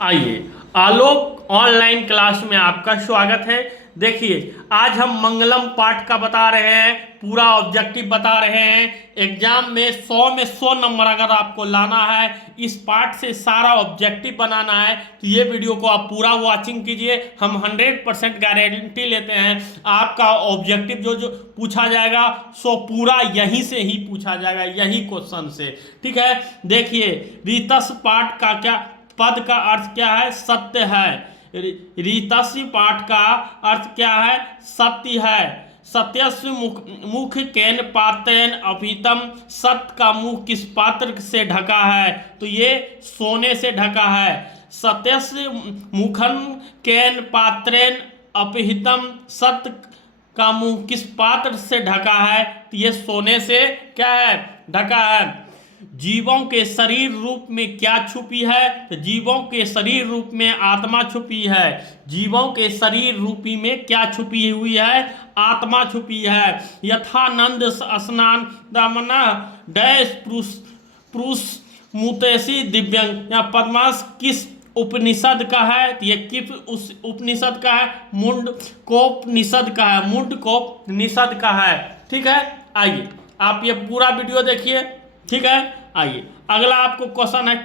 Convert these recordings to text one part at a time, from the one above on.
आइए, आलोक online class में आपका स्वागत है। देखिए, आज हम मंगलम पाठ का बता रहे हैं, पूरा ऑब्जेक्टिव बता रहे हैं। एग्जाम में 100 में 100 नंबर अगर आपको लाना है, इस पाठ से सारा ऑब्जेक्टिव बनाना है, तो ये वीडियो को आप पूरा वॉचिंग कीजिए। हम 100% गारंटी लेते हैं आपका ऑब्जेक्टिव जो जो पूछा जाएगा सो पूरा यहीं से ही पूछा जाएगा, यही क्वेश्चन से। ठीक है, देखिए रीतस पाठ का क्या पद का अर्थ क्या है? सत्य है। रीतस्य पाठ का अर्थ क्या है? सत्य है। सत्यस्य मुख केन पातेन अभितम, सत्य का मुंह किस पात्र से ढका है? तो ये सोने से ढका है। सत्यस्य मुखन केन पात्रेन अपहितम, सत्य का मुंह किस पात्र से ढका है? तो ये सोने से क्या है? ढका है। जीवों के शरीर रूप में क्या छुपी है? तो जीवों के शरीर रूप में आत्मा छुपी है। जीवों के शरीर रूपी में क्या छुपी हुई है? आत्मा छुपी है। यथानंद स्नान दमना डैश पुरुष मुतेसी दिव्यंग, या पद्मास किस उपनिषद का है? तो ये किस उस उपनिषद का है? मुंडकोपनिषद का है। मुंडकोपनिषद का है। ठीक है, आइए आप ये पूरा वीडियो देखिए। ठीक है, आइए अगला आपको क्वेश्चन है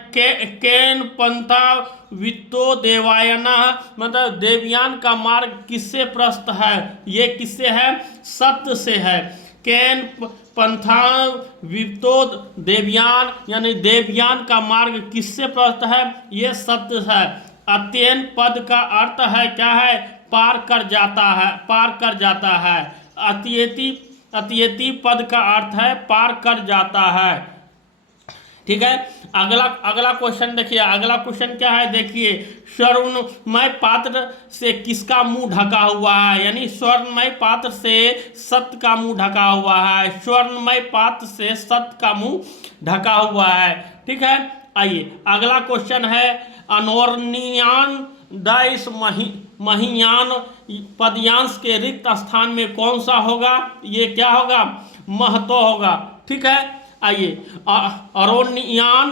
केन पंथा वित्तो देवायना, मतलब देवयान का मार्ग किससे प्रस्त है? ये किससे है? सत्य से है। केन पंथा वित्तो देवयान, यानी देवयान का मार्ग किससे प्रस्त है? ये सत्य है। अत्ययन पद का अर्थ है क्या है? पार कर जाता है, पार कर जाता है। अत्येति पद का अर्थ है पार कर जाता है। ठीक है, अगला क्वेश्चन देखिए। अगला क्वेश्चन क्या है? देखिए, स्वर्णमय पात्र से किसका मुंह ढका हुआ है? यानी स्वर्णमय पात्र से सत्य का मुंह ढका हुआ है। स्वर्णमय पात्र से सत्य का मुंह ढका हुआ है। ठीक है, आइए अगला क्वेश्चन है अनोर्नियान दाइस महियान पदयांश के रिक्त स्थान में कौन सा होगा? ये क्या होगा? महतो होगा। ठीक है, आइए अरोनियान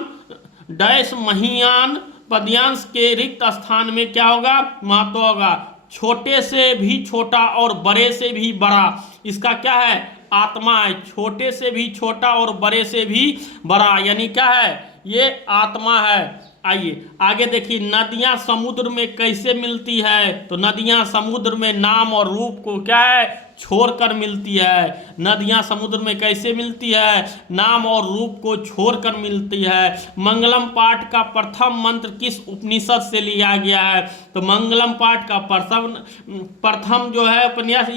डैश महियान पदयांश के रिक्त स्थान में क्या होगा? महतो होगा। छोटे से भी छोटा और बड़े से भी बड़ा, इसका क्या है? आत्मा है। छोटे से भी छोटा और बड़े से भी बड़ा, यानी क्या है? ये आत्मा है। आइए आगे देखिए, नदियां समुद्र में कैसे मिलती है? तो नदियां समुद्र में नाम और रूप को क्या है? छोड़कर मिलती है। नदियां समुद्र में कैसे मिलती है? नाम और रूप को छोड़कर मिलती है। मंगलम पाठ का प्रथम मंत्र किस उपनिषद से लिया गया है? तो मंगलम पाठ का प्रथम जो है उपन्यास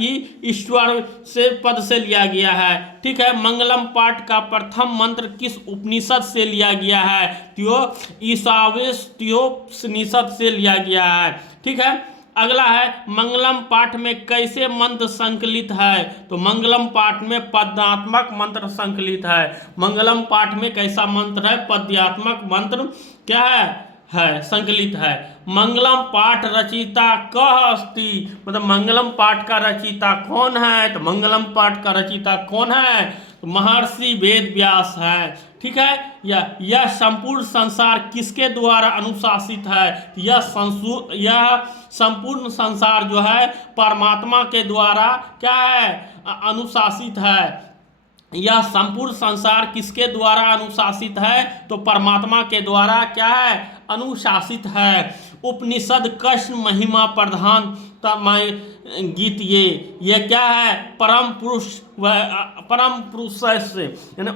ईश्वर से पद से लिया गया है। ठीक है, मंगलम पाठ का प्रथम मंत्र किस उपनिषद से लिया गया है? ईशावास्योपनिषद से लिया गया है। ठीक है, अगला है मंगलम पाठ में कैसे मंत्र संकलित है? तो मंगलम पाठ में पद्यात्मक मंत्र संकलित है। मंगलम पाठ में कैसा मंत्र है? पद्यात्मक मंत्र क्या है संकलित है। मंगलम पाठ रचिता कः अस्ति, मतलब मंगलम पाठ का रचिता कौन है? तो मंगलम पाठ का रचिता कौन है? तो महर्षि वेद व्यास है। ठीक है, यह संपूर्ण संसार किसके द्वारा अनुशासित है? यह संपूर्ण संसार जो है परमात्मा के द्वारा क्या है? अनुशासित है। यह संपूर्ण संसार किसके द्वारा अनुशासित है? तो परमात्मा के द्वारा क्या है? अनुशासित है। उपनिषद कृष्ण महिमा प्रधान गीत, ये क्या है? परम पुरुष से, यानी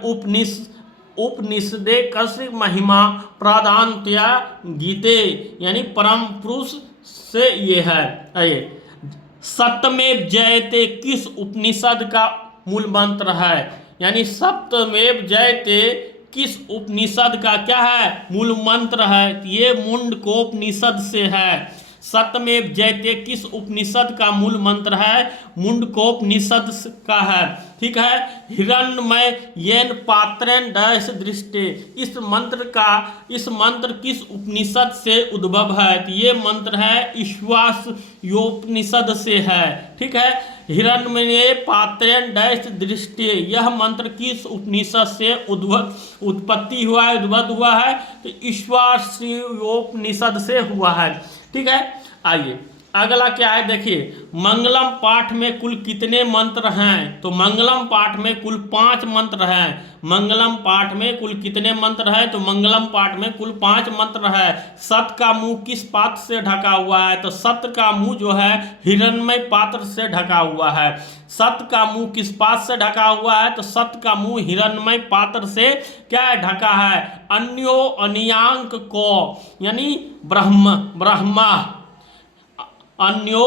उपनिषदे कृष्ण महिमा प्राधान्य गीते, यानी परम पुरुष से ये है। सत्यमेव जयते किस उपनिषद का मूल मंत्र है? यानी सत्यमेव जयते किस उपनिषद का क्या है? मूल मंत्र है। ये मुंडकोपनिषद से है। सत्यमेव जयते किस उपनिषद का मूल मंत्र है? मुंडकोपनिषद का है। ठीक है, हिरण्मय येन पात्रेन डैश दृष्टे, इस मंत्र किस उपनिषद से उद्भव है? तो ये मंत्र है ईशावास्योपनिषद से है। ठीक है, हिरण्मये पात्रेण डैश दृष्टि, यह मंत्र किस उपनिषद से उत्पत्ति हुआ है, उद्भव हुआ है? तो ईश्वार्ष्योपनिषद से हुआ है। ठीक है, आइए अगला क्या है देखिए, मंगलम पाठ में कुल कितने मंत्र हैं? तो मंगलम पाठ में कुल 5 मंत्र हैं। मंगलम पाठ में कुल कितने मंत्र हैं? तो मंगलम पाठ में कुल 5 मंत्र है। सत का मुंह किस पात्र से ढका हुआ है? तो सत का मुंह जो है हिरण्मय पात्र से ढका हुआ है। सत का मुंह किस पात्र से ढका हुआ है? तो सत का मुंह हिरण्मय पात्र से क्या है ढका है? अन्यो अन्यांक को यानी ब्रह्मा, अन्यो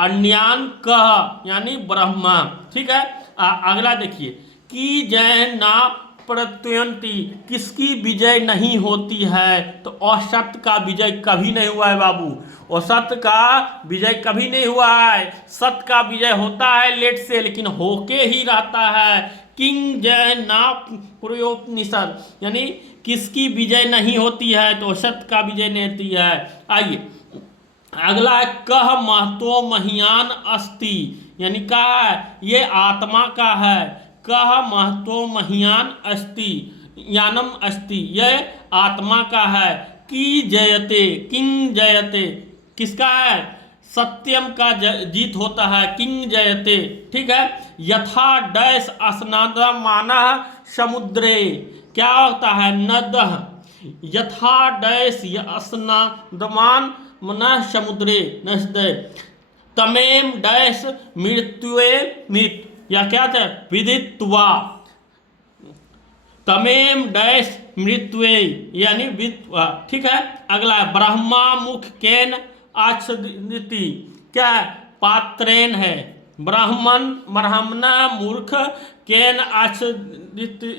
अन्यान कह यानी ब्रह्मा। ठीक है, अगला देखिए, की जय ना प्रत्यंती, किसकी विजय नहीं होती है? तो असत्य का विजय कभी नहीं हुआ है बाबू, असत्य का विजय कभी नहीं हुआ है। सत्य का विजय होता है लेट से, लेकिन होके ही रहता है। किंग जय ना प्रयोपनिषद यानी किसकी विजय नहीं होती है? तो असत्य का विजय नहीं होती है। आइए अगला है, कह महतो महियान अस्ति यानी का है ये आत्मा का है। कह महतो महियान अस्ति यानम अस्ति, यह आत्मा का है। की जयते, किंग जयते किसका है? सत्यम का जीत होता है, किंग जयते। ठीक है, यथा डैश स्नादमान समुद्रे, क्या होता है? नदः, यथा डैश स्नादमान मन समुद्रे नस्ते, तमेम डैश मृत्युए मृत, या क्या था? विदित्वा, तमेम डैश मृत्युए यानी विदित्वा। ठीक है, अगला है, ब्रह्मा मुख केन आच्छदिति, क्या है? पात्रेन है। ब्राह्मणा मूर्ख केन आच्छदिति,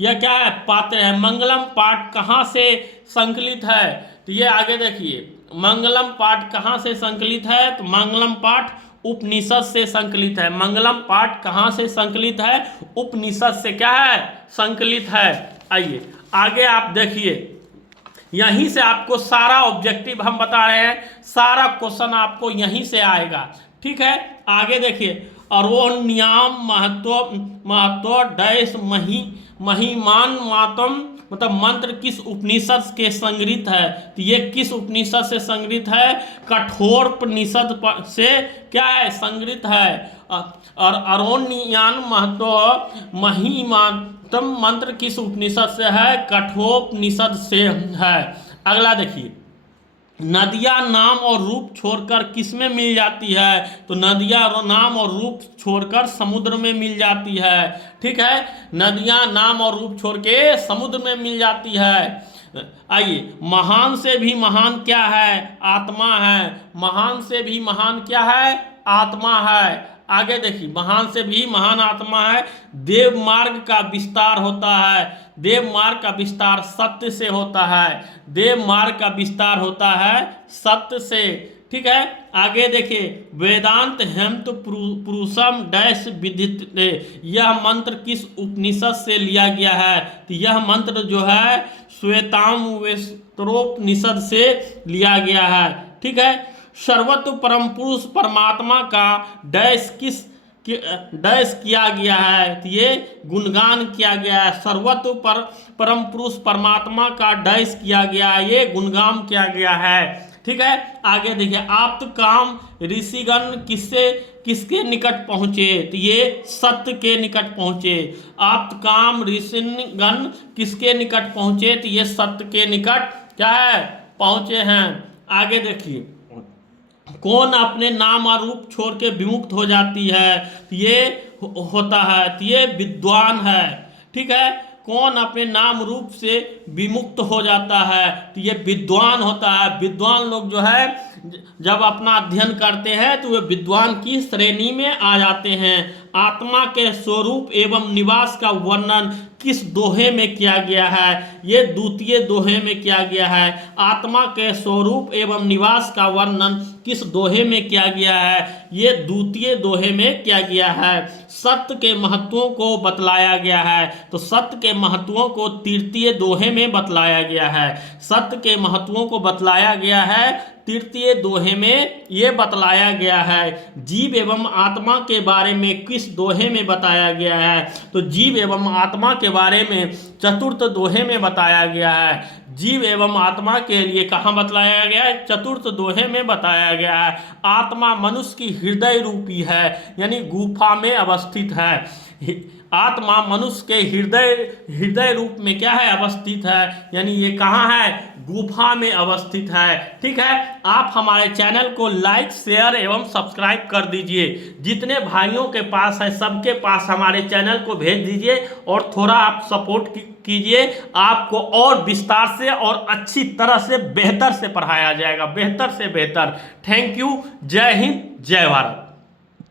यह क्या है? पात्र है। मंगलम पाठ कहाँ से संकलित है? तो ये आगे देखिए, मंगलम पाठ कहाँ से संकलित है? तो मंगलम पाठ उपनिषद से संकलित है। मंगलम पाठ कहाँ से संकलित है? उपनिषद से क्या है? संकलित है। आइए आगे आप देखिए, यहीं से आपको सारा ऑब्जेक्टिव हम बता रहे हैं, सारा क्वेश्चन आपको यहीं से आएगा। ठीक है, आगे देखिए, अरोन्याम महत्व डैश महिमान मातम, मतलब मंत्र किस उपनिषद के संग्रहित है? तो ये किस उपनिषद से संग्रहित है? कठोपनिषद से क्या है? संग्रहित है। और अरोन्यान महत्व महिमातम मंत्र किस उपनिषद से है? कठोपनिषद से है। अगला देखिए, नदियाँ नाम और रूप छोड़कर किस में मिल जाती है? तो नदियाँ नाम और रूप छोड़कर समुद्र में मिल जाती है। ठीक है, नदियाँ नाम और रूप छोड़ के समुद्र में मिल जाती है। आइए, महान से भी महान क्या है? आत्मा है। महान से भी महान क्या है? आत्मा है। आगे देखिए, महान से भी महान आत्मा है। देव मार्ग का विस्तार होता है, देव मार्ग का विस्तार सत्य से होता है। देव मार्ग का विस्तार होता है सत्य से। ठीक है, आगे देखिए, वेदांत हेमंत पुरुषम डैश विदित, यह मंत्र किस उपनिषद से लिया गया है? तो यह मंत्र जो है श्वेतांबरोपनिषद से लिया गया है। ठीक है, सर्वत्र परम पुरुष परमात्मा का डैश किया गया है? तो ये गुणगान किया गया है। सर्वत्र परम पुरुष परमात्मा का डैश किया गया है, ये गुणगान किया गया है। ठीक है, आगे देखिए, आप्त काम ऋषिगण किसके निकट पहुंचे? तो ये सत्य के निकट पहुंचे। आप्त काम ऋषिगण किसके निकट पहुंचे? तो ये सत्य के निकट क्या है? पहुंचे हैं। आगे देखिए, कौन अपने नाम और रूप छोड़ के विमुक्त हो जाती है? तो ये होता है, तो ये विद्वान है। ठीक है, कौन अपने नाम रूप से विमुक्त हो जाता है? तो ये विद्वान होता है। विद्वान लोग जो है जब अपना अध्ययन करते हैं तो वे विद्वान की श्रेणी में आ जाते हैं। आत्मा के स्वरूप एवं निवास का वर्णन किस दोहे में किया गया है? ये द्वितीय दोहे में किया गया है। आत्मा के स्वरूप एवं निवास का वर्णन किस दोहे में किया गया है? ये द्वितीय दोहे में किया गया है। सत्य के महत्वों को बतलाया गया है, तो सत्य के महत्वों को तृतीय दोहे में बतलाया गया है। सत्य के महत्वों को बतलाया गया है तृतीय दोहे में ये बतलाया गया है। जीव एवं आत्मा के बारे में किस दोहे में बताया गया है? तो जीव एवं आत्मा के बारे में चतुर्थ दोहे में बताया गया है। जीव एवं आत्मा के लिए कहाँ बतलाया गया है? चतुर्थ दोहे में बताया गया है। आत्मा मनुष्य की हृदय रूपी है, यानी गुफा में अवस्थित है। आत्मा मनुष्य के हृदय रूप में क्या है? अवस्थित है, यानी ये कहाँ है? गुफा में अवस्थित है। ठीक है, आप हमारे चैनल को लाइक, शेयर एवं सब्सक्राइब कर दीजिए। जितने भाइयों के पास है सबके पास हमारे चैनल को भेज दीजिए और थोड़ा आप सपोर्ट कीजिए। आपको और विस्तार से और अच्छी तरह से बेहतर से पढ़ाया जाएगा, बेहतर से बेहतर। Thank you. जय हिंद, जय भारत।